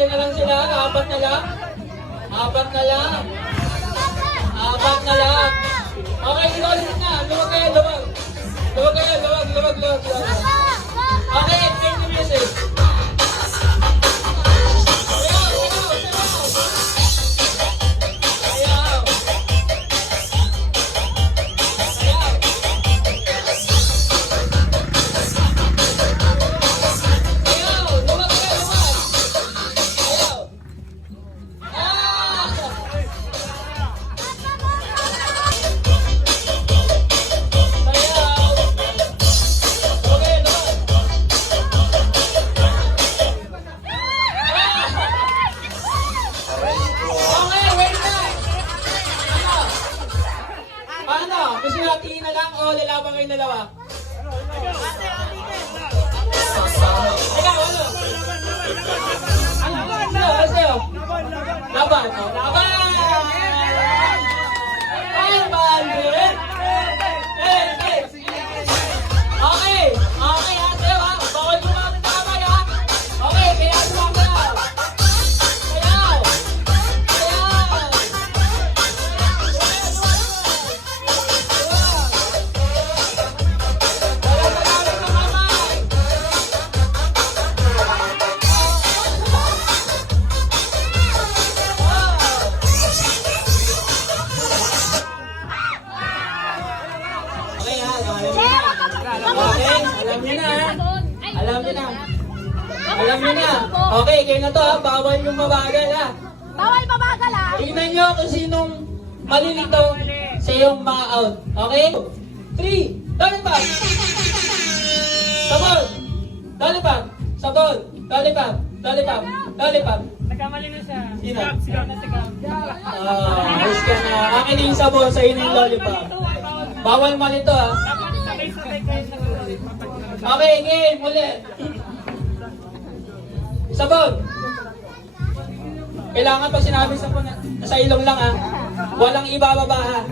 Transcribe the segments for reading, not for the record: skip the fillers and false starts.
ilan na lang sila? Apat na lang? Apat na lang. Apat na lang. Okay, ulit na. Luwag kayo, luwag. Luwag kayo, luwag. Okay, take the music. Gusto nyo tingin na lang o lalaban kayong dalawa? Ikaw, ano? Ano sa'yo? Laban. Laban! Laban! Okay! Okay ha, sa'yo ha? Bawal gumamit na kamay ha? Okay, kaya sumasayaw! Sayaw! Sayaw! Alam niyo na. Okay, kayo na to ha. Bawal yung mabagal ha. Bawal mabagal ha. Tingnan niyo kung sinong malilito sa iyong mga out. Okay? 3, lollipop! Sabon! Lollipop! Sabon! Lollipop! Lollipop! Lollipop! Nagkamali na siya. Sino? Sigaw na sigaw. Ayos ka na. Akin yung sabon, sa inyo yung lollipop. Bawal malito ha. Dapat sabay-sabay kayo na. Okay, game ulit. Sabon! Kailangan pag sinabi sabon, nasa ilong lang ha. Walang ibababa ha.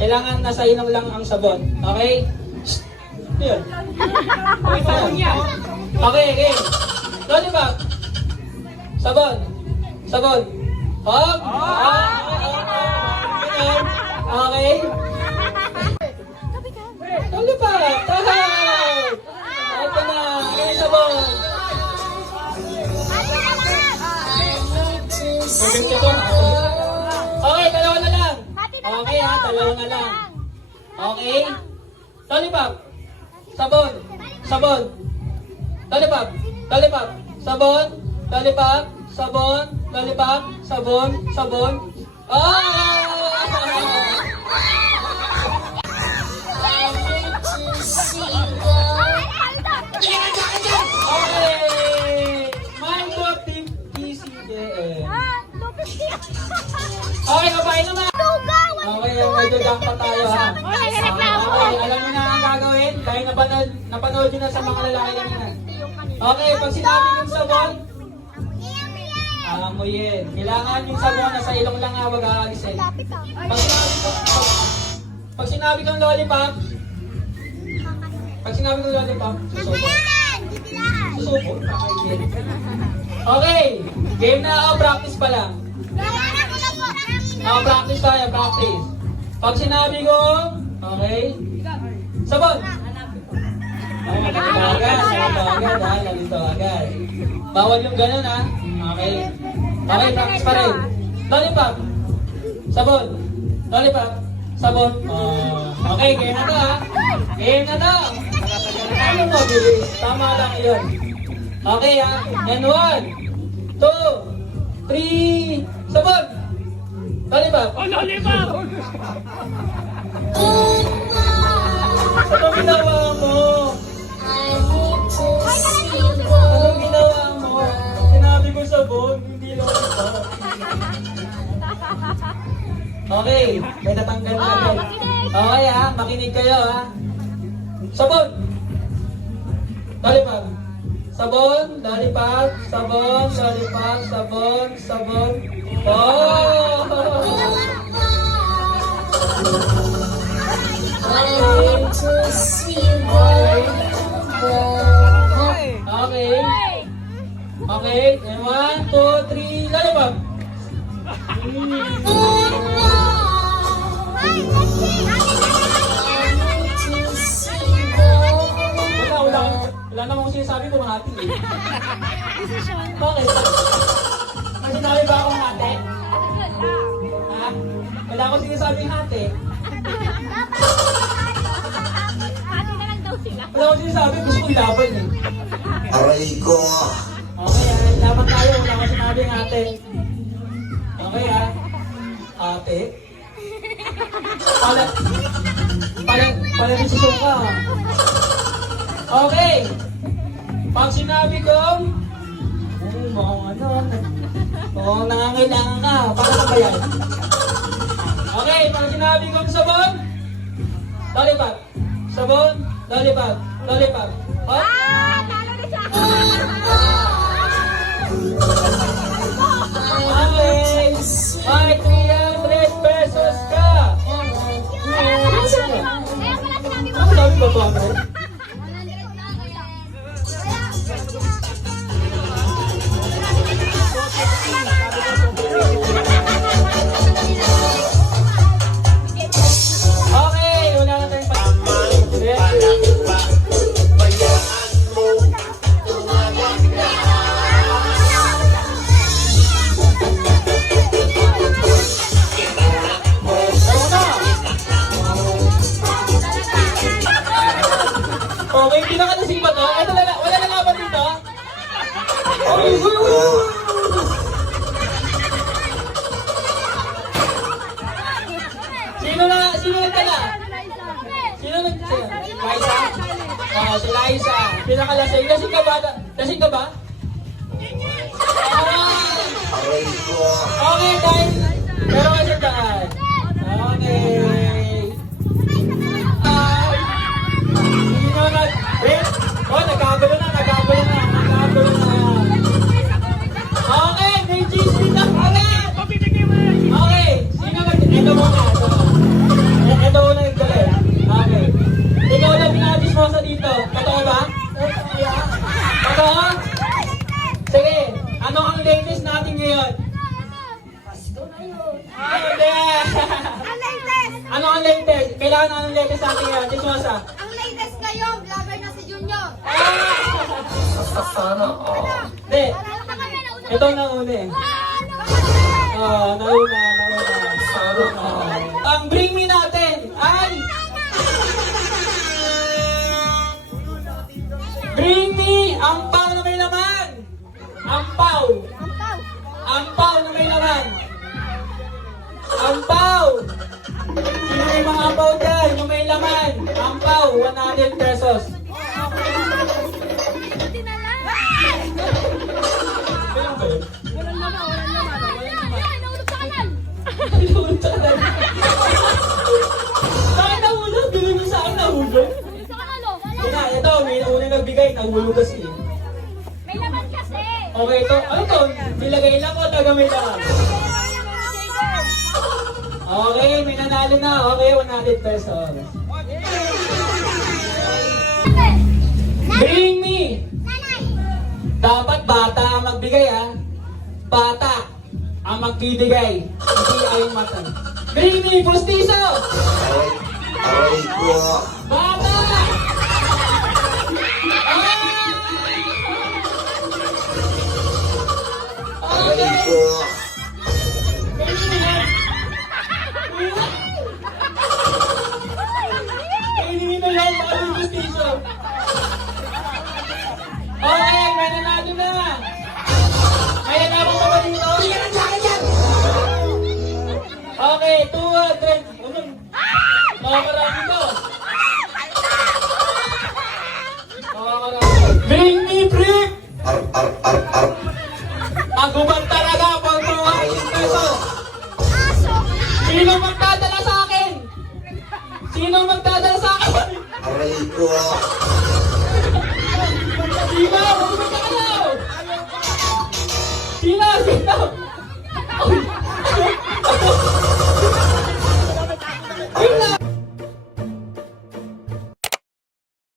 Kailangan nasa ilong lang ang sabon. Okay? Shhh! Yun. Okay, game. Lollipop! Sabon! Sabon! Hop! Okay? Lollipop! Tahal! Ito na! Ay, sabon! Okay, dalawa na lang. Okay ha, dalawa na lang. Okay? Lollipop. Sabon. Sabon. Lollipop. Lollipop. Sabon. Lollipop. Sabon. Lollipop. Sabon. Sabon. Okay! Mind of the PCDM. Okay, kapain naman. Okay, may dugang pa tayo ha. Okay, alam niyo na ang gagawin? Dahil napanood niyo na sa mga lalaki kanina. Okay, pag sinabi yung sabon, amuyin. Kailangan yung sabon na sa ilong lang ha, wag aalisin. Pag sinabi kong lollipop, susubo. Susubo. Okay, game na ako, practice pa lang. Practice tayo, practice. Pag sinabi ko, okay, sabon. Lalito agad. Bawal yung ganun ha. Okay. Okay, practice pa rin. Lollipop. Sabon. Lollipop. Sabon. Okay, game na to ha. Game na to. Ano mo, bilis? Tama lang yun. Okay ha. And 1, 2, 3, sabon. Lollipop. Lollipop! Anong ginawa mo? Anong ginawa mo? Sinabi ko sabon, hindi lollipop. Okay, may tatanggal na agad. Okay ha, makinig kayo ha. Sabon! Lollipop. Sabon, lollipop, sabon, lollipop, sabon, sabon. Oh! Okay. Okay, and 1, 2, 3, lollipop. Wala namang sinasabi kung hati eh. Bakit? May sinabi ba akong hati? Ha? Wala akong sinasabing hati. Wala akong sinasabi, gusto kong laban eh. Aray ko. Okay, laban tayo, wala akong sinabing hati. Okay ate. Pala nisusuka. Okay. Pag sinabi kong, mukhang nangangailangan ka. Para sa bayan. Okay, pag sinabi kong sabon, lollipop. Sabon, lollipop. Lollipop. Oh? Okay. May 300 pesos ka. Ano sabi ba ito, Andre? Okay, wala na tayong okay, pinakalasing ba to? Ito wala na nga ba dito? Aray ko. Sino nagtala? Sino nagtala? Liza? Oo, si Liza. Pinakalasing. Lasing ka ba? Lasing ka ba? Aray ko. Okay, dahil meron ka sa daan. Okay. Sino nag... Wait! Oh, nagkagulo na. Okay, may cheese dito. Okay, sino nag... Ito muna. Ito muna nagdala. Okay. Ikaw lang pinaka-dismosa dito. Totoo ba? Totoo? Sige, ano ang latest natin ngayon? Hindi! Ano ang latest? Kailangan anong latest natin ngayon? Dismosa. Ang latest ngayon, vlogger na si Junior. Sana all. Hindi. Ito ang nauna eh. Nauna. Ang bring me natin ay... Bring me ang pao na may laman! Ang pao! Ang pao na may laman! Ang pao! Sino may mga pao dyan? Yung may laman! Ang pao, 100 pesos. Kailan ba yun? Pinulog sa kanan. Bakit nahulog? Bili mo sa akin nahulog? Ito, may naunang nagbigay, nahulog kasi. May laman kasi. Okay, ito, ano to? Nilagay lang o taga may laman? Okay, may nanalo na. Okay, 100 pesos. Bring me! Dapat bata ang magbigay ha. Bata ang magbibigay. Hindi ayong mata. Bring me, pustiso! Aray ko. Bata! Aray ko. Kainin mo yan, baka yung pustiso. Okay, may nanalo na. May nanalo pa ba dito? Okay, 200. Makakarami to. Bring me, brick! Ar. Magubad talaga pag 200 pesos. Sino magdadala sa akin? Sino magdadala sa akin? Aray ko.